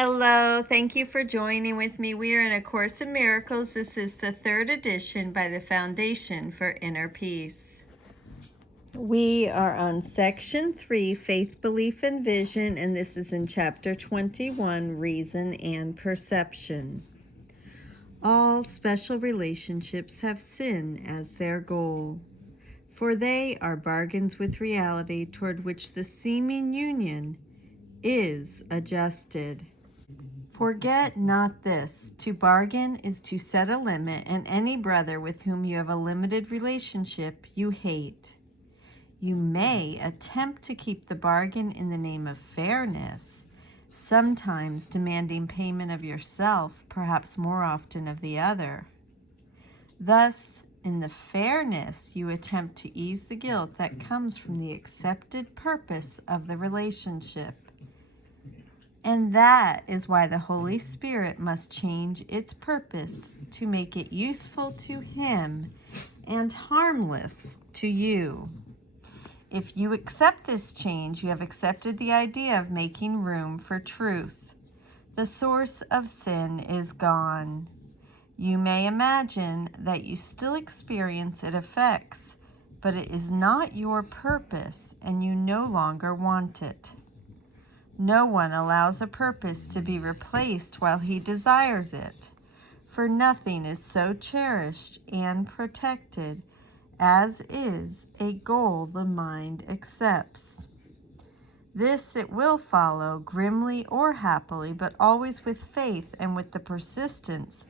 Hello, thank you for joining with me. We are in A Course in Miracles. This is the third edition by the Foundation for Inner Peace. We are on Section 3, Faith, Belief, and Vision, and this is in Chapter 21, Reason and Perception. All special relationships have sin as their goal, for they are bargains with reality toward which the seeming union is adjusted. Forget not this. To bargain is to set a limit, and any brother with whom you have a limited relationship you hate. You may attempt to keep the bargain in the name of fairness, sometimes demanding payment of yourself, perhaps more often of the other. Thus, in the fairness, you attempt to ease the guilt that comes from the accepted purpose of the relationship. And that is why the Holy Spirit must change its purpose to make it useful to Him and harmless to you. If you accept this change, you have accepted the idea of making room for truth. The source of sin is gone. You may imagine that you still experience its effects, but it is not your purpose, and you no longer want it. No one allows a purpose to be replaced while he desires it, for nothing is so cherished and protected as is a goal the mind accepts. This it will follow, grimly or happily, but always with faith and with the persistence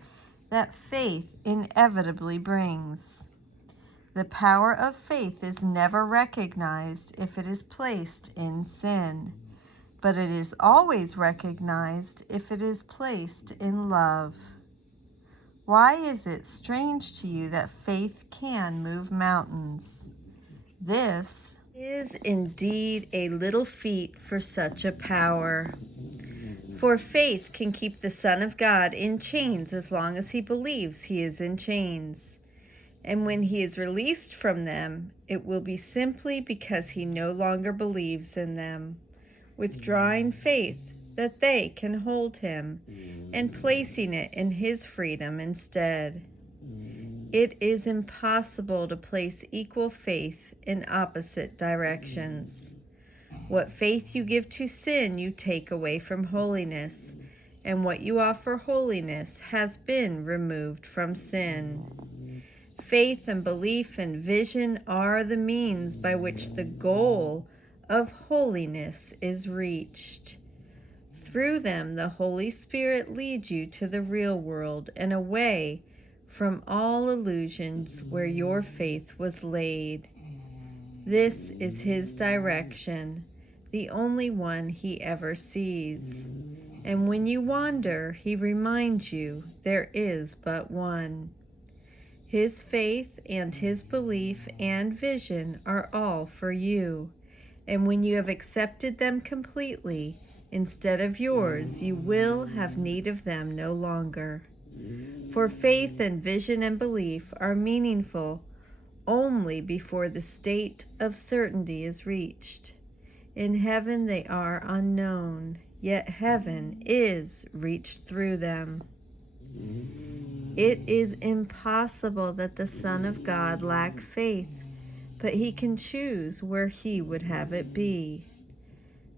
that faith inevitably brings. The power of faith is never recognized if it is placed in sin, but it is always recognized if it is placed in love. Why is it strange to you that faith can move mountains? This is indeed a little feat for such a power. For faith can keep the Son of God in chains as long as he believes he is in chains. And when he is released from them, it will be simply because he no longer believes in them, withdrawing faith that they can hold him and placing it in his freedom instead. It is impossible to place equal faith in opposite directions. What faith you give to sin, you take away from holiness, and what you offer holiness has been removed from sin. Faith and belief and vision are the means by which the goal of holiness is reached. Through them, the Holy Spirit leads you to the real world and away from all illusions where your faith was laid. This is His direction, the only one He ever sees. And when you wander, He reminds you there is but one. His faith and His belief and vision are all for you. And when you have accepted them completely, instead of yours, you will have need of them no longer. For faith and vision and belief are meaningful only before the state of certainty is reached. In heaven they are unknown, yet heaven is reached through them. It is impossible that the Son of God lack faith, but He can choose where He would have it be.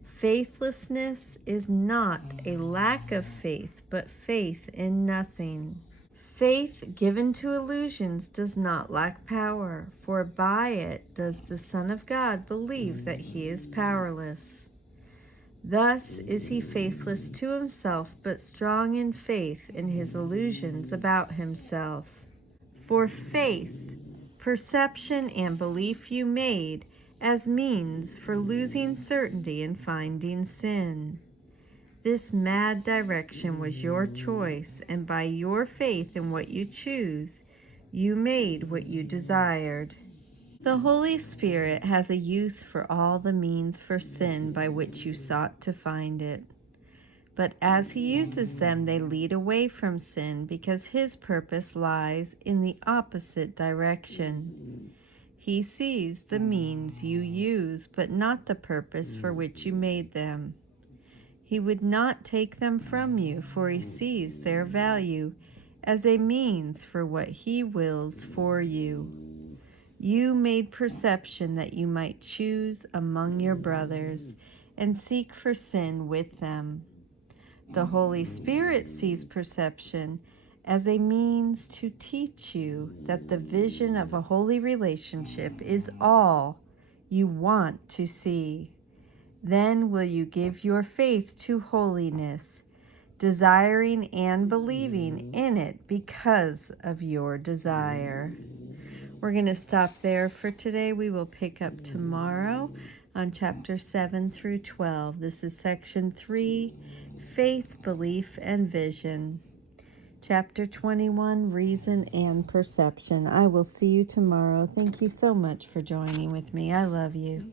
Faithlessness is not a lack of faith, but faith in nothing. Faith given to illusions does not lack power, for by it does the Son of God believe that He is powerless. Thus is He faithless to Himself, but strong in faith in His illusions about Himself. For faith, perception, and belief you made as means for losing certainty and finding sin. This mad direction was your choice, and by your faith in what you choose, you made what you desired. The Holy Spirit has a use for all the means for sin by which you sought to find it. But as He uses them, they lead away from sin, because His purpose lies in the opposite direction. He sees the means you use, but not the purpose for which you made them. He would not take them from you, for he sees their value as a means for what he wills for you. You made perception that you might choose among your brothers and seek for sin with them. The Holy Spirit sees perception as a means to teach you that the vision of a holy relationship is all you want to see. Then will you give your faith to holiness, desiring and believing in it because of your desire. We're going to stop there for today. We will pick up tomorrow on chapter 7 through 12. This is section 3, Faith, Belief, and Vision. Chapter 21, Reason and Perception. I will see you tomorrow. Thank you so much for joining with me. I love you.